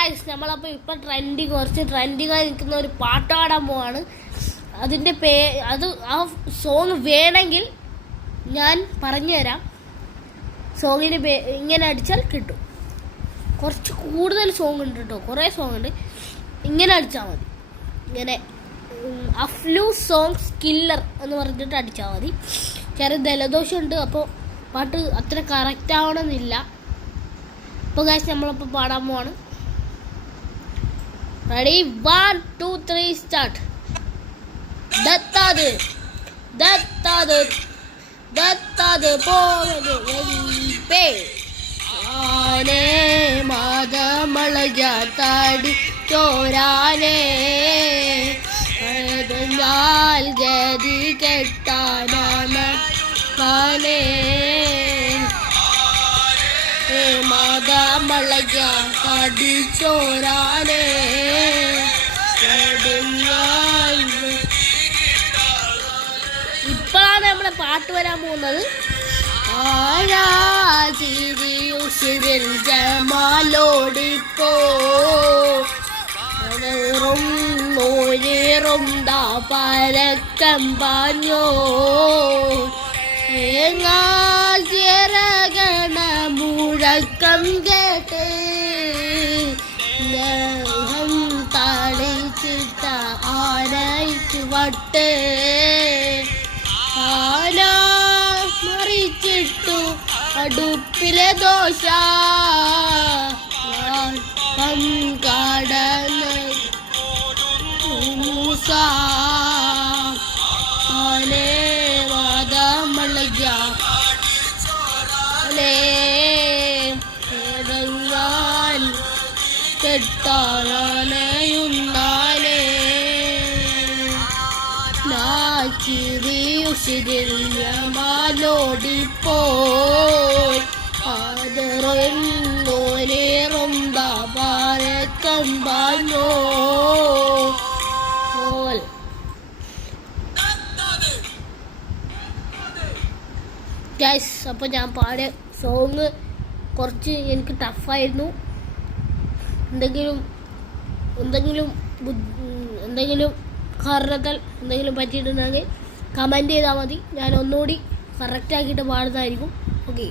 Guys, നമ്മളപ്പോൾ ഇപ്പം കുറച്ച് ട്രെൻഡിങ്ങായി നിൽക്കുന്ന ഒരു പാട്ട് പാടാൻ പോവാണ്. അതിൻ്റെ ആ സോങ് വേണമെങ്കിൽ ഞാൻ പറഞ്ഞു തരാം. സോങ്ങിന് ഇങ്ങനെ അടിച്ചാൽ കിട്ടും. കുറച്ച് കൂടുതൽ സോങ് ഉണ്ട് കേട്ടോ, കുറേ സോങ് ഉണ്ട്. ഇങ്ങനെ അടിച്ചാൽ മതി. ഇങ്ങനെ അഫ്ലു സോങ്സ് കില്ലർ എന്ന് പറഞ്ഞിട്ട് അടിച്ചാൽ മതി. ചെറിയ ജലദോഷം ഉണ്ട്, അപ്പോൾ പാട്ട് അത്ര കറക്റ്റ് ആവണമെന്നില്ല. അപ്പോൾ ഗായ്സ്, നമ്മളപ്പോൾ പാടാൻ പോവാണ്. Ready, 1 2 3 start. ദത്താത് പോകെ ആനേ മാതമളകാടി ചോരാനേ ഗതി കെട്ടാനാനേ മാതമളകാടി ചോരാനേ. ഇപ്പോഴാണ് നമ്മളെ പാട്ട് വരാൻ പോകുന്നത്. ആരാചിരിയുശിരിൽ ജമാലോടിപ്പോ പരക്കം പാഞ്ഞോ ഏങ്ങാചിറകണ മുഴക്കം കേട്ട് തളിച്ചിട്ട ആനയ്ക്ക് വട്ട് ആന മറിച്ചിട്ടു അടുപ്പിലെ ദോശ കടന്ന് ആനേ വാദമളക കെട്ടാനയുന്നാലേ നാച്ചിരിയുശിരിൽ മാലോടിപ്പോയി ആദറോനേറും ദാപാരക്കം പാഞ്ഞോ. ഗൈസ്, അപ്പോൾ ഞാൻ പാടിയ സോങ് കുറച്ച് എനിക്ക് ടഫായിരുന്നു. എന്തെങ്കിലും കാരണത്താൽ എന്തെങ്കിലും പറ്റിയിട്ടുണ്ടെങ്കിൽ കമൻറ്റ് ചെയ്താൽ മതി. ഞാൻ ഒന്നുകൂടി കറക്റ്റാക്കിയിട്ട് പാടുന്നതായിരിക്കും. ഓക്കെ.